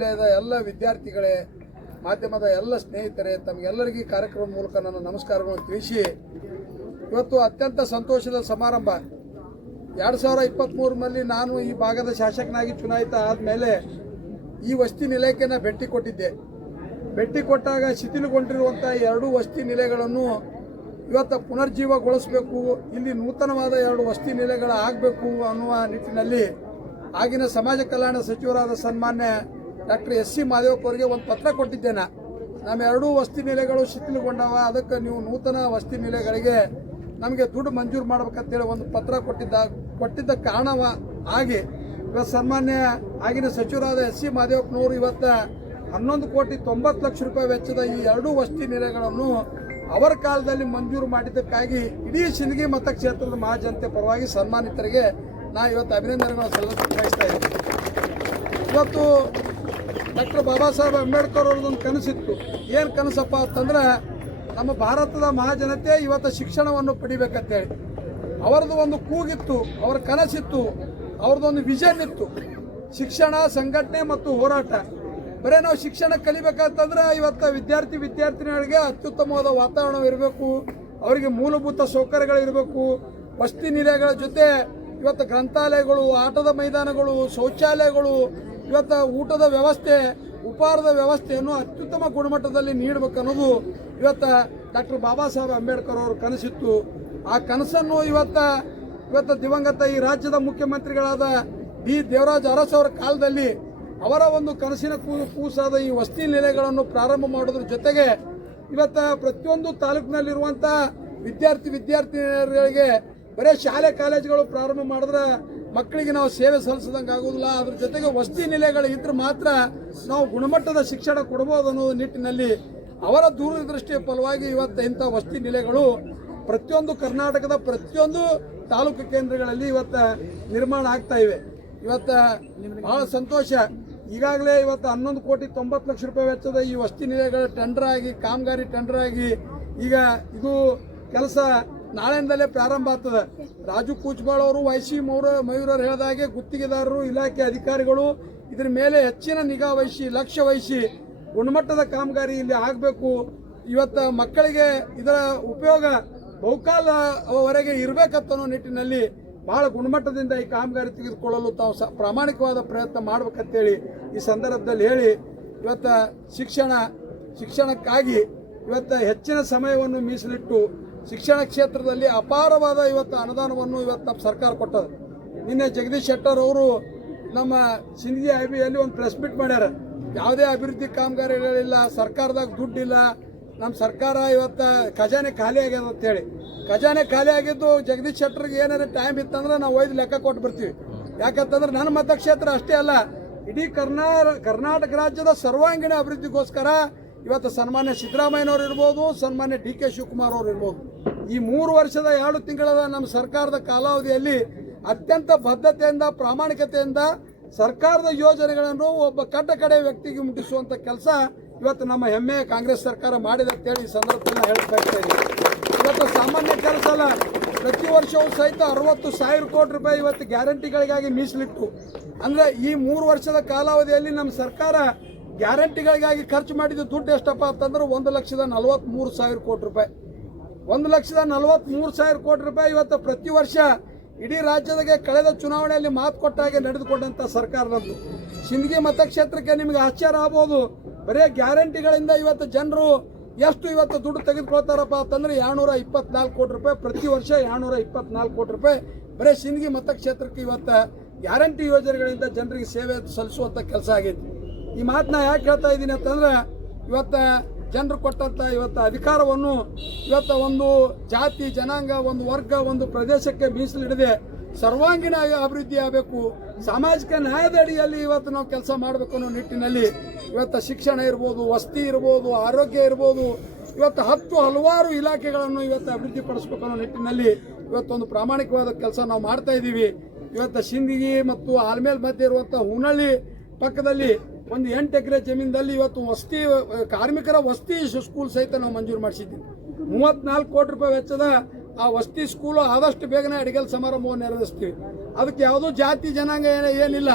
ವಿಶ್ವವಿದ್ಯಾಲಯದ ಎಲ್ಲ ವಿದ್ಯಾರ್ಥಿಗಳೇ, ಮಾಧ್ಯಮದ ಎಲ್ಲ ಸ್ನೇಹಿತರೆ, ತಮಗೆಲ್ಲರಿಗೂ ಕಾರ್ಯಕ್ರಮದ ಮೂಲಕ ನನ್ನ ನಮಸ್ಕಾರಗಳನ್ನು ತಿಳಿಸಿ, ಇವತ್ತು ಅತ್ಯಂತ ಸಂತೋಷದ ಸಮಾರಂಭ. 2023ರಲ್ಲಿ ನಾನು ಈ ಭಾಗದ ಶಾಸಕನಾಗಿ ಚುನಾಯಿತ ಆದಮೇಲೆ ಈ ವಸತಿ ನಿಲಯಕ್ಕೆ ನಾನು ಭೇಟಿ ಕೊಟ್ಟಿದ್ದೆ. ಭೇಟಿ ಕೊಟ್ಟಾಗ ಶಿಥಿಲಗೊಂಡಿರುವಂಥ 2 ವಸತಿ ನಿಲಯಗಳನ್ನು ಇವತ್ತು ಪುನರ್ಜೀವಗೊಳಿಸಬೇಕು, ಇಲ್ಲಿ ನೂತನವಾದ 2 ವಸತಿ ನಿಲಯಗಳು ಆಗಬೇಕು ಅನ್ನುವ ನಿಟ್ಟಿನಲ್ಲಿ ಆಗಿನ ಸಮಾಜ ಕಲ್ಯಾಣ ಸಚಿವರಾದ ಸನ್ಮಾನ್ಯ ಡಾಕ್ಟರ್ ಎಸ್.ಸಿ. ಮಾದೇವಪ್ಪ ಅವರಿಗೆ ಒಂದು ಪತ್ರ ಕೊಟ್ಟಿದ್ದೇನೆ. ನಮ್ಮ 2 ವಸತಿ ನಿಲಯಗಳು ಶಿಥಿಲಗೊಂಡವ, ಅದಕ್ಕೆ ನೀವು ನೂತನ ವಸತಿ ನಿಲಯಗಳಿಗೆ ನಮಗೆ ದುಡ್ಡು ಮಂಜೂರು ಮಾಡ್ಬೇಕಂತೇಳಿ ಒಂದು ಪತ್ರ ಕೊಟ್ಟಿದ್ದ ಕಾರಣವ ಆಗಿ ಇವತ್ತು ಸನ್ಮಾನ್ಯ ಆಗಿನ ಸಚಿವರಾದ ಎಸ್.ಸಿ. ಮಾದೇವಪ್ಪನವರು ಇವತ್ತು 11,90,00,000 ವೆಚ್ಚದ ಈ 2 ವಸತಿ ನಿಲಯಗಳನ್ನು ಅವರ ಕಾಲದಲ್ಲಿ ಮಂಜೂರು ಮಾಡಿದ್ದಕ್ಕಾಗಿ ಇಡೀ ಸಿಂದಗಿ ಮತಕ್ಷೇತ್ರದ ಮಹಾಜನತೆ ಪರವಾಗಿ ಸನ್ಮಾನಿತರಿಗೆ ನಾ ಇವತ್ತು ಅಭಿನಂದನೆಗಳನ್ನು ಸಲ್ಲಿಸಲು ಬಯಸ್ತಾ ಇದ್ದೀನಿ. ಇವತ್ತು ಡಾಕ್ಟರ್ ಬಾಬಾ ಸಾಹೇಬ್ ಅಂಬೇಡ್ಕರ್ ಅವ್ರದ್ದೊಂದು ಕನಸಿತ್ತು. ಏನು ಕನಸಪ್ಪ ಅಂತಂದ್ರೆ, ನಮ್ಮ ಭಾರತದ ಮಹಾಜನತೆ ಇವತ್ತು ಶಿಕ್ಷಣವನ್ನು ಪಡಿಬೇಕಂತೇಳಿ ಅವರದ್ದು ಒಂದು ಕೂಗಿತ್ತು, ಅವರ ಕನಸಿತ್ತು, ಅವ್ರದ್ದೊಂದು ವಿಷನ್ ಇತ್ತು. ಶಿಕ್ಷಣ, ಸಂಘಟನೆ ಮತ್ತು ಹೋರಾಟ. ಬರೀ ನಾವು ಶಿಕ್ಷಣ ಕಲಿಬೇಕಂತಂದ್ರೆ ಇವತ್ತು ವಿದ್ಯಾರ್ಥಿನಿಗಳಿಗೆ ಅತ್ಯುತ್ತಮವಾದ ವಾತಾವರಣ ಇರಬೇಕು, ಅವರಿಗೆ ಮೂಲಭೂತ ಸೌಕರ್ಯಗಳಿರಬೇಕು. ವಸತಿ ನಿಲಯಗಳ ಜೊತೆ ಇವತ್ತು ಗ್ರಂಥಾಲಯಗಳು, ಆಟದ ಮೈದಾನಗಳು, ಶೌಚಾಲಯಗಳು, ಇವತ್ತು ಊಟದ ವ್ಯವಸ್ಥೆ, ಉಪಹಾರದ ವ್ಯವಸ್ಥೆಯನ್ನು ಅತ್ಯುತ್ತಮ ಗುಣಮಟ್ಟದಲ್ಲಿ ನೀಡಬೇಕನ್ನೋದು ಇವತ್ತು ಡಾಕ್ಟರ್ ಬಾಬಾ ಸಾಹೇಬ್ ಅಂಬೇಡ್ಕರ್ ಅವರು ಕನಸಿತ್ತು. ಆ ಕನಸನ್ನು ಇವತ್ತು ದಿವಂಗತ ಈ ರಾಜ್ಯದ ಮುಖ್ಯಮಂತ್ರಿಗಳಾದ ಡಿ ದೇವರಾಜ ಅರಸು ಅವರ ಕಾಲದಲ್ಲಿ ಅವರ ಒಂದು ಕನಸಿನ ಕೂಸಾದ ಈ ವಸತಿ ನಿಲಯಗಳನ್ನು ಪ್ರಾರಂಭ ಮಾಡೋದ್ರ ಜೊತೆಗೆ ಇವತ್ತು ಪ್ರತಿಯೊಂದು ತಾಲೂಕಿನಲ್ಲಿರುವಂಥ ವಿದ್ಯಾರ್ಥಿನಿಯರಿಗೆ ಬರೀ ಶಾಲೆ ಕಾಲೇಜುಗಳು ಪ್ರಾರಂಭ ಮಾಡಿದ್ರೆ ಮಕ್ಕಳಿಗೆ ನಾವು ಸೇವೆ ಸಲ್ಲಿಸಿದಂಗೆ ಆಗೋದಿಲ್ಲ. ಅದ್ರ ಜೊತೆಗೆ ವಸತಿ ನಿಲಯಗಳು ಇದ್ರೆ ಮಾತ್ರ ನಾವು ಗುಣಮಟ್ಟದ ಶಿಕ್ಷಣ ಕೊಡಬಹುದು ಅನ್ನೋ ನಿಟ್ಟಿನಲ್ಲಿ ಅವರ ದೂರದೃಷ್ಟಿಯ ಫಲವಾಗಿ ಇವತ್ತು ಇಂಥ ವಸತಿ ನಿಲಯಗಳು ಪ್ರತಿಯೊಂದು ಕರ್ನಾಟಕದ ಪ್ರತಿಯೊಂದು ತಾಲೂಕು ಕೇಂದ್ರಗಳಲ್ಲಿ ಇವತ್ತು ನಿರ್ಮಾಣ ಆಗ್ತಾ ಇವೆ. ಇವತ್ತು ಬಹಳ ಸಂತೋಷ. ಈಗಾಗಲೇ ಇವತ್ತು 11,90,00,000 ವೆಚ್ಚದ ಈ ವಸತಿ ನಿಲಯಗಳ ಟೆಂಡರ್ ಆಗಿ, ಕಾಮಗಾರಿ ಟೆಂಡರ್ ಆಗಿ, ಈಗ ಇದು ಕೆಲಸ ನಾಳೆಯಿಂದಲೇ ಪ್ರಾರಂಭ ಆಗ್ತದೆ. ರಾಜು ಕೂಚ್ಬಾಳ್ ಅವರು, ವೈಸಿ ಮಯೂರರು ಹೇಳಿದಾಗೆ ಗುತ್ತಿಗೆದಾರರು, ಇಲಾಖೆ ಅಧಿಕಾರಿಗಳು ಇದ್ರ ಮೇಲೆ ಹೆಚ್ಚಿನ ನಿಗಾ ವಹಿಸಿ, ಲಕ್ಷ್ಯ ವಹಿಸಿ ಗುಣಮಟ್ಟದ ಕಾಮಗಾರಿ ಇಲ್ಲಿ ಆಗಬೇಕು. ಇವತ್ತು ಮಕ್ಕಳಿಗೆ ಇದರ ಉಪಯೋಗ ಬಹುಕಾಲವರೆಗೆ ಇರಬೇಕನ್ನೋ ನಿಟ್ಟಿನಲ್ಲಿ ಬಹಳ ಗುಣಮಟ್ಟದಿಂದ ಈ ಕಾಮಗಾರಿ ತೆಗೆದುಕೊಳ್ಳಲು ತಾವು ಪ್ರಾಮಾಣಿಕವಾದ ಪ್ರಯತ್ನ ಮಾಡಬೇಕಂತೇಳಿ ಈ ಸಂದರ್ಭದಲ್ಲಿ ಹೇಳಿ, ಇವತ್ತು ಶಿಕ್ಷಣಕ್ಕಾಗಿ ಇವತ್ತು ಹೆಚ್ಚಿನ ಸಮಯವನ್ನು ಮೀಸಲಿಟ್ಟು ಶಿಕ್ಷಣ ಕ್ಷೇತ್ರದಲ್ಲಿ ಅಪಾರವಾದ ಇವತ್ತು ಅನುದಾನವನ್ನು ಇವತ್ತು ನಮ್ಮ ಸರ್ಕಾರ ಕೊಟ್ಟது. ನಿನ್ನೆ ಜಗದೀಶ್ ಶೆಟ್ಟರ್ ಅವರು ನಮ್ಮ ಸಿಂದಗಿ ಐಬಿಯಲ್ಲಿ ಒಂದು ಪ್ರೆಸ್ ಮೀಟ್ ಮಾಡ್ಯಾರ. ಯಾವುದೇ ಅಭಿವೃದ್ಧಿ ಕಾಮಗಾರಿಗಳಿಲ್ಲ, ಸರ್ಕಾರದಾಗ ದುಡ್ಡಿಲ್ಲ, ನಮ್ಮ ಸರ್ಕಾರ ಇವತ್ತು ಖಜಾನೆ ಖಾಲಿ ಆಗ್ಯದ ಅಂತೇಳಿ. ಖಜಾನೆ ಖಾಲಿ ಆಗಿದ್ದು ಜಗದೀಶ್ ಶೆಟ್ಟರ್ಗೆ ಏನಾರ ಟೈಮ್ ಇತ್ತಂದ್ರೆ ನಾವು ಒಯ್ದು ಲೆಕ್ಕ ಕೊಟ್ಟು ಬರ್ತೀವಿ. ಯಾಕಂತಂದ್ರೆ ನನ್ನ ಮತಕ್ಷೇತ್ರ ಅಷ್ಟೇ ಅಲ್ಲ, ಇಡೀ ಕರ್ನಾಟಕ ರಾಜ್ಯದ ಸರ್ವಾಂಗೀಣ ಅಭಿವೃದ್ಧಿಗೋಸ್ಕರ ಇವತ್ತು ಸನ್ಮಾನ್ಯ ಸಿದ್ದರಾಮಯ್ಯನವರು ಇರ್ಬೋದು, ಸನ್ಮಾನ್ಯ ಡಿ.ಕೆ. ಶಿವಕುಮಾರ್ ಅವರು ಇರ್ಬೋದು, ಈ 3 ವರ್ಷದ 2 ತಿಂಗಳ ನಮ್ಮ ಸರ್ಕಾರದ ಕಾಲಾವಧಿಯಲ್ಲಿ ಅತ್ಯಂತ ಬದ್ಧತೆಯಿಂದ, ಪ್ರಾಮಾಣಿಕತೆಯಿಂದ ಸರ್ಕಾರದ ಯೋಜನೆಗಳನ್ನು ಒಬ್ಬ ಕಡೆ ವ್ಯಕ್ತಿಗೆ ಮುಟ್ಟಿಸುವಂಥ ಕೆಲಸ ಇವತ್ತು ನಮ್ಮ ಹೆಮ್ಮೆಯ ಕಾಂಗ್ರೆಸ್ ಸರ್ಕಾರ ಮಾಡಿದೆ ಅಂತೇಳಿ ಈ ಸಂದರ್ಭದಲ್ಲಿ ಹೇಳ್ತಾ ಇದ್ದೀನಿ. ಇವತ್ತು ಸಾಮಾನ್ಯ ಕೆಲಸ ಅಲ್ಲ. ಪ್ರತಿ ವರ್ಷವೂ ಸಹಿತ 60,000 ಕೋಟಿ ರೂಪಾಯಿ ಇವತ್ತು ಗ್ಯಾರಂಟಿಗಳಿಗಾಗಿ ಮೀಸಲಿಟ್ಟು, ಅಂದರೆ ಈ 3 ವರ್ಷದ ಕಾಲಾವಧಿಯಲ್ಲಿ ನಮ್ಮ ಸರ್ಕಾರ ಗ್ಯಾರಂಟಿಗಳಿಗಾಗಿ ಖರ್ಚು ಮಾಡಿದ ದುಡ್ಡು ಎಷ್ಟಪ್ಪ ಅಂತಂದ್ರೆ 1,43,000 ಕೋಟಿ ರೂಪಾಯಿ. 1,43,000 ಕೋಟಿ ರೂಪಾಯಿ ಇವತ್ತು ಪ್ರತಿ ವರ್ಷ ಇಡೀ ರಾಜ್ಯದಾಗೆ ಕಳೆದ ಚುನಾವಣೆಯಲ್ಲಿ ಮಾತು ಕೊಟ್ಟಾಗೆ ನಡೆದುಕೊಂಡಂಥ ಸರ್ಕಾರದ್ದು. ಸಿಂದಗಿ ಮತಕ್ಷೇತ್ರಕ್ಕೆ ನಿಮಗೆ ಆಶ್ಚರ್ಯ ಆಗ್ಬೋದು, ಬರೀ ಗ್ಯಾರಂಟಿಗಳಿಂದ ಇವತ್ತು ಜನರು ಎಷ್ಟು ಇವತ್ತು ದುಡ್ಡು ತೆಗೆದುಕೊಳ್ತಾರಪ್ಪ ಅಂತಂದ್ರೆ 224 ಕೋಟಿ ರೂಪಾಯಿ ಪ್ರತಿ ವರ್ಷ. 224 ಕೋಟಿ ರೂಪಾಯಿ ಬರೀ ಸಿಂದಗಿ ಮತಕ್ಷೇತ್ರಕ್ಕೆ ಇವತ್ತು ಗ್ಯಾರಂಟಿ ಯೋಜನೆಗಳಿಂದ ಜನರಿಗೆ ಸೇವೆ ಸಲ್ಲಿಸುವಂಥ ಕೆಲಸ ಆಗೈತಿ. ಈ ಮಾತನ್ನ ಯಾಕೆ ಹೇಳ್ತಾ ಇದ್ದೀನಿ ಅಂತಂದ್ರೆ, ಇವತ್ತು ಜನರು ಕೊಟ್ಟಂಥ ಇವತ್ತು ಅಧಿಕಾರವನ್ನು ಇವತ್ತು ಒಂದು ಜಾತಿ, ಜನಾಂಗ, ಒಂದು ವರ್ಗ, ಒಂದು ಪ್ರದೇಶಕ್ಕೆ ಮೀಸಲಿಡದೆ ಸರ್ವಾಂಗೀಣ ಅಭಿವೃದ್ಧಿ ಆಗಬೇಕು, ಸಾಮಾಜಿಕ ನ್ಯಾಯದ ಅಡಿಯಲ್ಲಿ ಇವತ್ತು ನಾವು ಕೆಲಸ ಮಾಡಬೇಕು ಅನ್ನೋ ನಿಟ್ಟಿನಲ್ಲಿ ಇವತ್ತು ಶಿಕ್ಷಣ ಇರ್ಬೋದು, ವಸತಿ ಇರ್ಬೋದು, ಆರೋಗ್ಯ ಇರ್ಬೋದು, ಇವತ್ತು ಹಲವಾರು ಇಲಾಖೆಗಳನ್ನು ಇವತ್ತು ಅಭಿವೃದ್ಧಿ ಪಡಿಸಬೇಕು ಅನ್ನೋ ನಿಟ್ಟಿನಲ್ಲಿ ಇವತ್ತೊಂದು ಪ್ರಾಮಾಣಿಕವಾದ ಕೆಲಸ ನಾವು ಮಾಡ್ತಾ ಇದ್ದೀವಿ. ಇವತ್ತು ಸಿಂದಗಿ ಮತ್ತು ಆಲ್ಮೇಲ್ ಮಧ್ಯೆ ಇರುವಂಥ ಹುನಳ್ಳಿ ಪಕ್ಕದಲ್ಲಿ ಒಂದು 8 ಎಕರೆ ಜಮೀನಲ್ಲಿ ಇವತ್ತು ಕಾರ್ಮಿಕರ ವಸತಿ ಸ್ಕೂಲ್ ಸಹಿತ ನಾವು ಮಂಜೂರು ಮಾಡಿಸಿದ್ದೀವಿ. 34 ಕೋಟಿ ರೂಪಾಯಿ ವೆಚ್ಚದ ಆ ವಸತಿ ಸ್ಕೂಲು ಆದಷ್ಟು ಬೇಗನೆ ಅಡಿಗೆಲ್ ಸಮಾರಂಭವನ್ನು ನೆರವೇರಿಸ್ತೀವಿ. ಅದಕ್ಕೆ ಯಾವುದೋ ಜಾತಿ ಜನಾಂಗ ಏನಿಲ್ಲ.